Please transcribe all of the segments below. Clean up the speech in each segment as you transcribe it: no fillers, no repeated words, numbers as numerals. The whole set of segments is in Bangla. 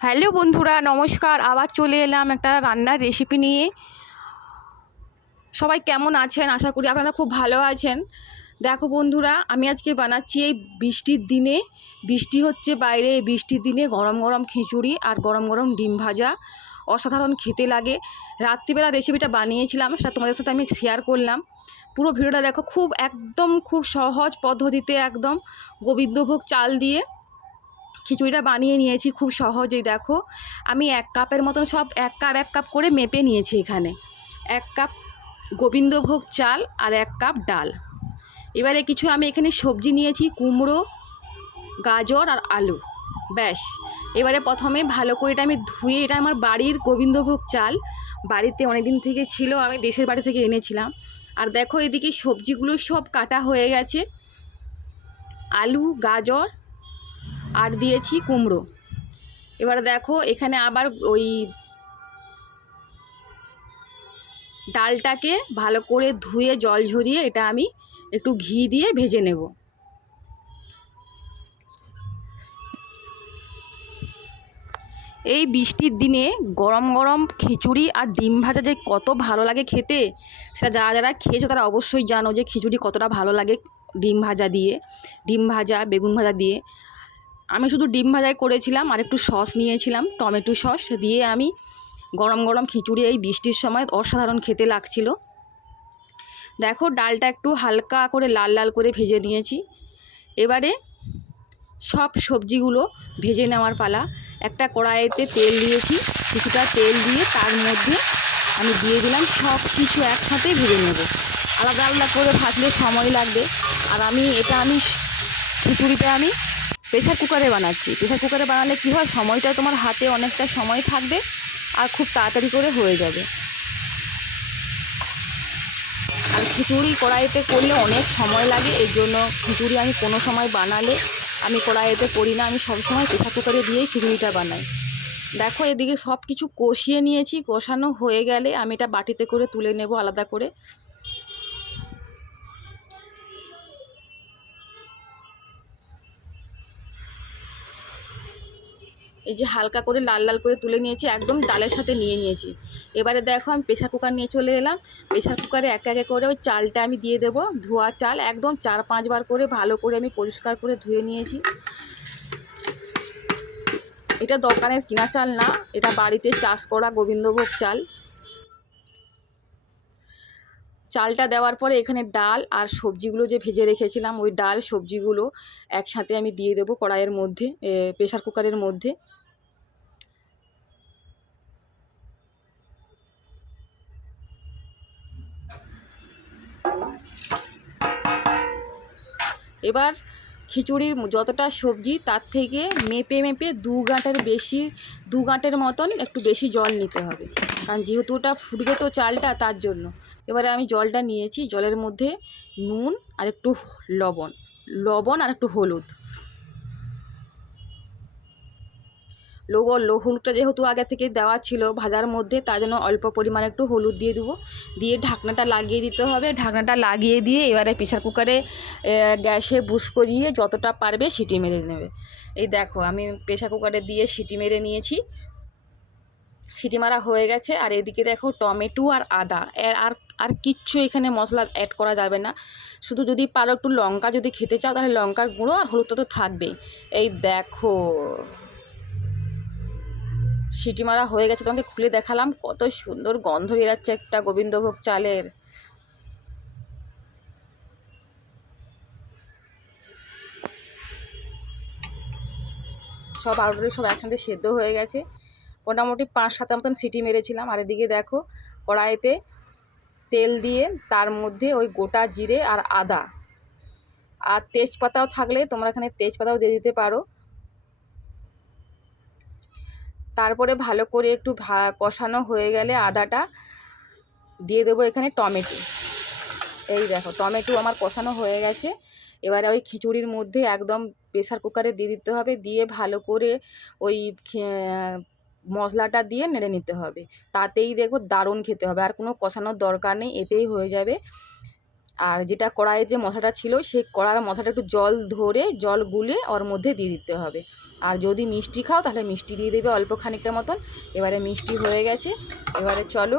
হ্যালো বন্ধুরা, নমস্কার। আবার চলে এলাম একটা রান্নার রেসিপি নিয়ে। সবাই কেমন আছেন? আশা করি আপনারা খুব ভালো আছেন। দেখো বন্ধুরা, আমি আজকে বানাচ্ছি এই বৃষ্টির দিনে, বৃষ্টি হচ্ছে বাইরে, এই বৃষ্টির দিনে গরম গরম খিচুড়ি আর গরম গরম ডিম ভাজা অসাধারণ খেতে লাগে। রাত্রিবেলা রেসিপিটা বানিয়েছিলাম, সেটা তোমাদের সাথে আমি শেয়ার করলাম। পুরো ভিডিওটা দেখো, খুব সহজ পদ্ধতিতে একদম গোবিন্দভোগ চাল দিয়ে খিচুড়িটা বানিয়ে নিয়েছি খুব সহজেই। দেখো, আমি 1 কাপের মতন সব এক কাপ করে মেপে নিয়েছি। এখানে 1 কাপ গোবিন্দভোগ চাল আর 1 কাপ ডাল। এবারে কিছু আমি এখানে সবজি নিয়েছি, কুমড়ো, গাজর আর আলু। ব্যাস। এবারে প্রথমে ভালো করে এটা আমি ধুয়ে, এটা আমার বাড়ির গোবিন্দভোগ চাল, বাড়িতে অনেক দিন থেকে ছিল, আমি দেশের বাড়ি থেকে এনেছিলাম। আর দেখো, এদিকে সবজিগুলো সব কাটা হয়ে গেছে, আলু, গাজর আর দিয়েছি কুমড়ো। এবার দেখো, এখানে আবার ওই ডালটাকে ভালো করে ধুয়ে জল ঝরিয়ে এটা আমি একটু ঘি দিয়ে ভেজে নেব। এই বৃষ্টির দিনে গরম গরম খিচুড়ি আর ডিম ভাজা যে কত ভালো লাগে খেতে, সেটা যারা যারা খেয়েছো তারা অবশ্যই জানো যে খিচুড়ি কতটা ভালো লাগে ডিম ভাজা দিয়ে, ডিম ভাজা বেগুন ভাজা দিয়ে। আমি শুধু ডিম ভাজাই করেছিলাম, আর একটু সস নিয়েছিলাম, টমেটো সস দিয়ে আমি গরম গরম খিচুড়ি এই বৃষ্টির সময় অসাধারণ খেতে লাগছিল। দেখো, ডালটা একটু হালকা করে লাল লাল করে ভেজে নিয়েছি। এবারে সব সবজিগুলো ভেজে নেওয়ার পালা। একটা কড়াইতে তেল দিয়েছি, কিছুটা তেল দিয়ে তার মধ্যে আমি দিয়ে দিলাম সব কিছু একসাথে ভেজে নেব। আলাদা আলাদা করে ভাজলে সময় লাগবে। আর আমি খিচুড়িটা আমি প্রেসার কুকারে বানাচ্ছি। প্রেসার কুকারে বানালে কী হয়, সময়টা তোমার হাতে অনেকটা সময় থাকবে আর খুব তাড়াতাড়ি করে হয়ে যাবে। আর খিচুড়ি কড়াইতে করলে অনেক সময় লাগে, এই জন্য খিচুড়ি আমি কোনো সময় বানালে আমি কড়াইতে করি না, আমি সবসময় প্রেসার কুকারে দিয়েই খিচুড়িটা বানাই। দেখো, এদিকে সব কিছু কষিয়ে নিয়েছি, কষানো হয়ে গেলে আমি এটা বাটিতে করে তুলে নেব আলাদা করে। এই যে হালকা করে লাল লাল করে তুলে নিয়েছি, একদম ডালের সাথে নিয়ে নিয়েছি। এবারে দেখো, আমি প্রেসার কুকার নিয়ে চলে এলাম। প্রেসার কুকারে একে একে করে ওই চালটা আমি দিয়ে দেবো, ধোয়া চাল, একদম 4-5 বার করে ভালো করে আমি পরিষ্কার করে ধুয়ে নিয়েছি। এটা দোকানের কিনা চাল না, এটা বাড়িতে চাষ করা গোবিন্দভোগ চাল। চালটা দেওয়ার পরে এখানে ডাল আর সবজিগুলো যে ভেজে রেখেছিলাম, ওই ডাল সবজিগুলো একসাথে আমি দিয়ে দেবো কড়াইয়ের মধ্যে, প্রেসার কুকারের মধ্যে। এবার খিচুড়ির যতটা সবজি তার থেকে মেপে মেপে 2 গাঁটের মতন একটু বেশি জল নিতে হবে, কারণ যেহেতু ওটা ফুটবে তো চালটা, তার জন্য। এবারে আমি জলটা নিয়েছি, জলের মধ্যে নুন আর একটু লবণ আর একটু হলুদ। হলুদটা যেহেতু আগে থেকে দেওয়া ছিল ভাজার মধ্যে, তার জন্য অল্প পরিমাণে একটু হলুদ দিয়ে দেবো। দিয়ে ঢাকনাটা লাগিয়ে দিতে হবে। ঢাকনাটা লাগিয়ে দিয়ে এবারে প্রেসার কুকারে গ্যাসে বুশ করিয়ে যতটা পারবে সিটি মেরে নেবে। এই দেখো, আমি প্রেসার কুকারে দিয়ে সিটি মেরে নিয়েছি, সিটি মারা হয়ে গেছে। আর এদিকে দেখো, টমেটো আর আদা, আর আর কিচ্ছু এখানে মশলা অ্যাড করা যাবে না। শুধু যদি পারো একটু লঙ্কা যদি খেতে চাও, তাহলে লঙ্কার গুঁড়ো আর হলুদটা তো থাকবেই। এই দেখো, সিটি মারা হয়ে গেছে, তোমাকে খুলে দেখালাম, কত সুন্দর গন্ধ বেরাচ্ছে একটা গোবিন্দভোগ চালের। সব আলুগুলো সব একসাথে সেদ্ধ হয়ে গেছে, মোটামুটি 5-7 মতন সিটি মেরেছিলাম। আর এদিকে দেখো, কড়াইতে তেল দিয়ে তার মধ্যে ওই গোটা জিরে আর আদা আর তেজপাতাও থাকলে তোমরা এখানে তেজপাতাও দিয়ে দিতে পারো। তারপরে ভালো করে একটু কষানো হয়ে গেলে আদাটা দিয়ে দেবো এখানে টমেটো। এই দেখো, টমেটো আমার কষানো হয়ে গেছে। এবারে ওই খিচুড়ির মধ্যে একদম প্রেসার কুকারে দিয়ে দিতে হবে, দিয়ে ভালো করে ওই মশলাটা দিয়ে নেড়ে নিতে হবে। তাতেই দেখো দারুণ খেতে হবে, আর কোনো কষানোর দরকার নেই, এতেই হয়ে যাবে। আর যেটা কড়াইয়ে যে মশলাটা ছিল সেই কড়ার মশলাটা একটু জল ধরে জল গুলে ওর মধ্যে দিয়ে দিতে হবে। আর যদি মিষ্টি খাও তাহলে মিষ্টি দিয়ে দেবে অল্প খানিকটা মতন। এবারে মিষ্টি হয়ে গেছে, এবারে চলো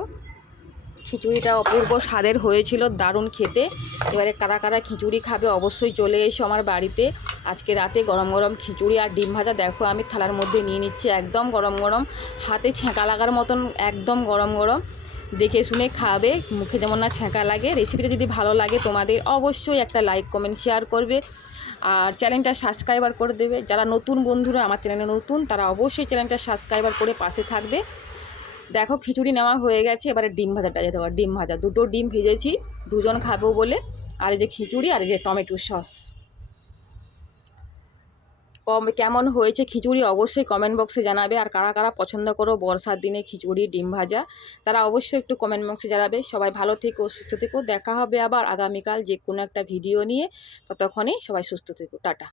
খিচুড়িটা অপূর্ব স্বাদের হয়েছিল, দারুণ খেতে। এবারে কারা কারা খিচুড়ি খাবে অবশ্যই চলে এসো আমার বাড়িতে। আজকে রাতে গরম গরম খিচুড়ি আর ডিম ভাজা দেখো আমি থালার মধ্যে নিয়ে নিচ্ছি, একদম গরম গরম, হাতে ছ্যাঁকা লাগার মতন একদম গরম গরম। দেখে শুনে খাবে, মুখে যেমন না ছ্যাঁকা লাগে। রেসিপিটা যদি ভালো লাগে তোমাদের অবশ্যই একটা লাইক কমেন্ট শেয়ার করবে, আর চ্যানেলটা সাবস্ক্রাইবার করে দেবে। যারা নতুন বন্ধুরা আমার চ্যানেলে নতুন তারা অবশ্যই চ্যানেলটা সাবস্ক্রাইবার করে পাশে থাকবে। দেখো খিচুড়ি নেওয়া হয়ে গেছে, এবারে ডিম ভাজাটা যেতে পারে। ডিম ভাজা দুটো ডিম ভেজেছি দুজন খাবো বলে। আর এই যে খিচুড়ি আর এই যে টমেটো সস। কেমন হয়েছে খিচুড়ি অবশ্যই কমেন্ট বক্সে জানাবে। আর কারা কারা পছন্দ করো বর্ষার দিনে খিচুড়ি ডিম ভাজা তারা অবশ্যই একটু কমেন্ট বক্সে জানাবে। সবাই ভালো থেকো, সুস্থ থেকো, দেখা হবে আবার আগামীকাল যে কোনো একটা ভিডিও নিয়ে। ততক্ষণে সবাই সুস্থ থেকো, টাটা।